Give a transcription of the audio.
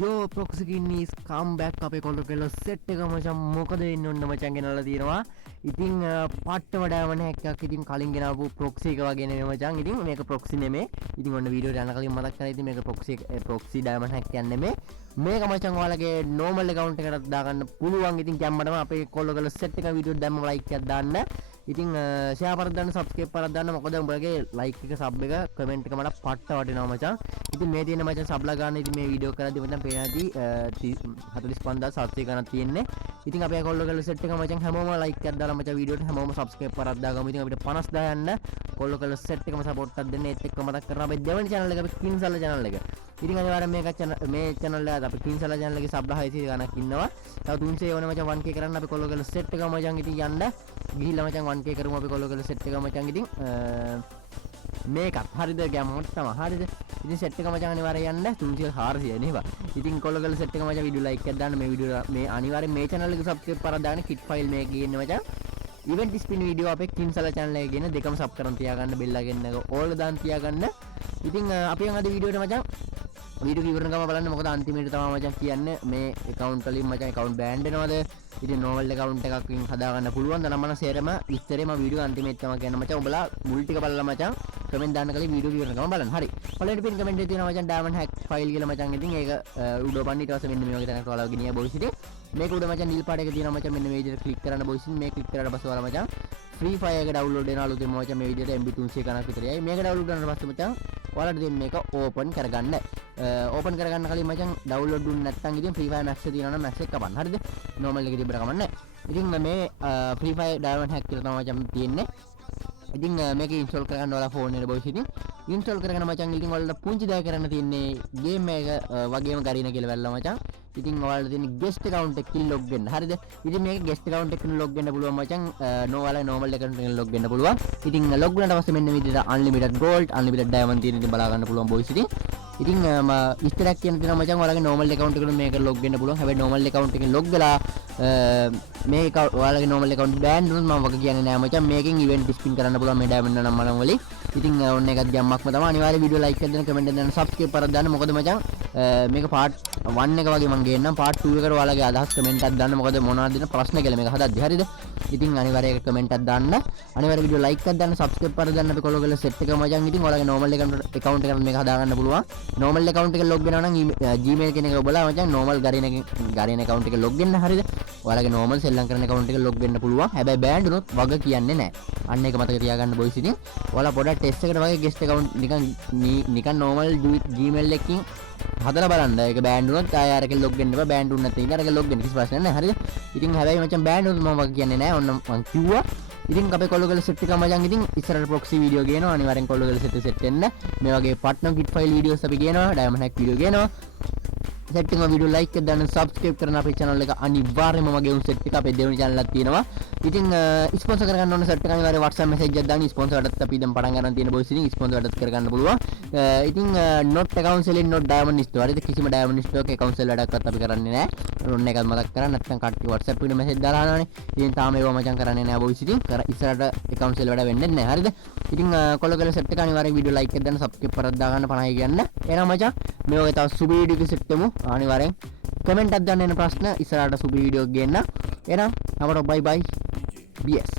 යෝ ප්‍රොක්සිකින්නිස් කම්බැක් අපේ කොල්ල කෙල්ල සෙට් එක මචං මොකද වෙන්න ඔන්න මචං ගෙනල්ලා තියෙනවා. ඉතින් පට්ට වඩාවන හැක්කක් ඉතින් කලින් ගෙනාවු ප්‍රොක්සි එක වගේ නෙමෙයි මචං. ඉතින් මේක ප්‍රොක්සි නෙමෙයි. ඉතින් ඔන්න වීඩියෝ එක යන කලින් මතක් කරලා ඉතින් මේක ප්‍රොක්සි ඩයමන්ඩ් හැක් කියන්නේ නෙමෙයි. මේක මචං ඔයාලගේ normal account එකකට දාගන්න පුළුවන්. ඉතින් කැම්මටම අපේ කොල්ල කෙල්ල සෙට් එක වීඩියෝ දැම්මම like එකක් දාන්න. ඉතින් ෂෙයා කරලා දාන්න subscribe කරලා දාන්න. මොකද උඹලගේ like එක sub එක comment එක මට පට්ට වටිනවා මචං. ඉතින් මේ තියෙන මචං sub ලා ගන්න. ඉතින් මේ වීඩියෝ කරද්දි මචං පේනදී 45000 ගණන් තියෙන්නේ. ඉතින් අපේ කොල්ලෝ කෙල්ලෝ සෙට් එක මචං හැමෝම like එකක් දාලා මචං වීඩියෝට හැමෝම subscribe කරලා දාගමු. ඉතින් අපිට 50000 යන්න කොල්ලෝ කෙල්ලෝ සෙට් එකම support එකක් දෙන්න. ඒත් එක්ක මතක් කරනවා අපේ දෙවෙනි channel එක අපේ කින්සල්ලා channel එක. ඉතින් අනිවාර්යෙන් මේ channel එක අපේ කින්සල්ලා channel එකේ sub 600 ගණක් ඉන්නවා. තව 300 ඕනේ මචං 1k කරන්න අපේ කොල්ලෝ කෙල්ලෝ සෙට් එක මචං ඉතින් යන්න ගිහිල්ලා මචං 1k කරමු අපේ කොල්ලෝ කෙල්ලෝ සෙට් එක මචං ඉතින් මේකත් හරිද ගැමොත් තමයි හරිද. ඉතින් සෙට් එක මචං අනිවාර්යෙන් යන්න 300 නේද. ඉතින් කොල්ලෝ කෙල්ලෝ සෙට් එක මචං වීඩියෝ like එකක් දාන්න. මේ වීඩියෝ මේ අනිවාර්යෙන් මේ channel එක subscribe කරලා දාන්න. kit file මේකේ ඉන්නේ මචං. event spin video අපේ කින්සලා channel එකේ ගෙන දෙකම sub කරන් තියාගන්න bell එකෙන් එක all දාන්න තියාගන්න. ඉතින් අපි යන් අද වීඩියෝට මචං වීඩියෝ ඉවරන ගම බලන්න. මොකද අන්තිමේට තමයි මචං කියන්නේ මේ account වලින් මචං account ban වෙනවද. ඉතින් normal account එකක් හදාගන්න පුළුවන්. දැන් මම සේරම විස්තරේ මම වීඩියෝ අන්තිමේට තමයි කියන්න මචං. උඹලා මුල් ටික බලලා මචං කමෙන්ට් දාන්න කලින් වීඩියෝ ඉවරන ගම බලන්න. හරි. පළවෙනි පින් කමෙන්ට් එකේ තියෙනවා මචං diamond hack file කියලා මචං. ඉතින් ඒක උඩපන්න ඊට පස්සේ මෙන්න මේ වගේ තැනකට ඔයාලා ගෙනියලා boys ඉතින් මේක උඩ මචං නිල් පාට එක තියෙනවා මචං. මෙන්න මේ විදිහට ක්ලික් කරන්න boys ඉතින් මේ ක්ලික් කරාට පස්සේ ඔයාලා මචං free fire එක download වෙන අලුතෙන් මචං මේ විදිහට MB 300 ගණක් විතරයි. මේක download කරනාට පස්සේ මචං ඔයාලට දෙන්නේ මේක open කරගන්න. open කරගන්න කලින් මචං download දුන්න නැත්නම් ඉතින් free fire max එක තියෙනවා නම් max එක කපන්න. හරිද? normal එකේ තිබ්බට කමන්නේ. ඉතින් මේ free fire diamond hack කියලා තමයි මචං තියෙන්නේ. ඉතින් මේක install කරගන්න ඔයාලා phone එකේ boys ඉතින් install කරගෙන මචං ඉතින් ඔයාලට පුංචි දෙයක් කරන්න තියෙන්නේ game එක වගේම ගරින කියලා වැල්ලා මචං. ඉතින් ඔයාලට තියෙන guest account එකකින් log වෙන්න. හරිද? ඉතින් මේක guest account එකකින් log වෙන්න පුළුවන් මචං. ඔයාලා normal account එකකින් log වෙන්න පුළුවන්. ඉතින් log වුණාට පස්සේ මෙන්න මේ විදිහට unlimited gold unlimited diamond තියෙන ඉතින් බලා ගන්න පුළුවන් boys ඉතින්. ඉතින් විස්තරයක් කියන්න තියෙනවා මචං. ඔයාලගේ normal account එකකින් මේක log වෙන්න පුළුවන්. හැබැයි normal account එකකින් log වෙලා මේක ඔයාලගේ normal account ban වුණොත් මම වගේ කියන්නේ නෑ මචං. මේකෙන් event spin කරන්න පුළුවන් මේ diamond නම් මනම් වලින්. ඉතින් ඔන්න එකක් ගැම්මක්ම තමයි. අනිවාර්යයෙන් වීඩියෝ like එකක් දෙන්න කමෙන්ට් එකක් දාන්න subscribe කරලා දාන්න. මොකද මචං මේක part 1 එක වගේ මම ගේන්නම්. part 2 එකට ඔයාලගේ අදහස් කමෙන්ට් එකක් දාන්න. මොකද මොනවද දෙන ප්‍රශ්න කියලා මේක හදද්දි. හරිද? ඉතින් අනිවාර්යයෙන් කමෙන්ට් එකක් දාන්න. අනිවාර්යයෙන් වීඩියෝ like එකක් දාන්න subscribe කරලා දාන්න. අපි කොල්ලෝ කරලා set එක මචං. ඉතින් ඔයාලගේ normal account එකකට මේක හදාගන්න පුළුවන්. normal account එක log වෙනවා නම් gmail කෙනෙක් ඔබලා මචං normal ගරින account එක log වෙන්න. හරිද? ඔයාලගේ normal සෙල්ලම් කරන account එක log වෙන්න පුළුවන්. හැබැයි ban වුණොත් වග කියන්නේ නැහැ. අන්න ඒක මතක තියාගන්න boys ඉතින්. ඔයාලා පොඩක් test එකකට වගේ guest account නිකන් normal gmail එකකින් හදලා බලන්න. ඒක ban වුණොත් ආයෙ අරක log වෙන්න බෑ. ban වුණ නැත්නම් අරක log වෙන්න කිසි ප්‍රශ්නයක් නැහැ. හරිද? ඉතින් හැබැයි මචං ban වුණොත් මම වග කියන්නේ නැහැ. ඔන්න මං කිව්වා. ඉතින් අපේ කොල්ලෝ කෙල්ලෝ set එක මචං ඉතින් ඉස්සරහට proxy video ගේනවා. අනිවාර්යෙන් කොල්ලෝ කෙල්ලෝ set වෙන්න. මේ වගේ partner kit file videos අපි ගේනවා. diamond hack video ගේනවා. set එක video like එක දාන්න subscribe කරන අපේ channel එක අනිවාර්යයෙන්ම මගේ උන් set එක අපේ දෙවෙනි channel එකක් තියෙනවා. ඉතින් sponsor කරගන්න ඕන set එක අනිවාර්යයෙන් WhatsApp message එකක් දාන්න. sponsor වලට අපි දැන් පටන් ගන්න තියෙන boys ඉතින් sponsor වලට කරගන්න පුළුවන්. ඉතින් not account selling not diamond store. හරිද? කිසිම diamond store එක account sell වැඩක්වත් අපි කරන්නේ නැහැ. ඔන්න එකක් මතක් කරගන්න. නැත්නම් කට්ටිය WhatsApp එකට message දාලා අහනවානේ. ඉතින් තාම ඒව මචං කරන්නේ නැහැ boys ඉතින්. ඉස්සරහට account sell වැඩ වෙන්නේ නැහැ. හරිද? ඉතින් කොල්ලෝ කෙල්ලෝ set එක අනිවාර්යයෙන් video like එක දාන්න subscribe කරලා දාගන්න 50 කියන්න. එහෙනම් මචං මේ වගේ තව සුබ වීඩියෝ එකක් set වෙමු. අනිවාර්යෙන් කමෙන්ට් එකක් දාන්න එන ප්‍රශ්න ඉස්සරහට සුබ වීඩියෝ එකක් ගේන්න. එහෙනම් අපට bye bye. BS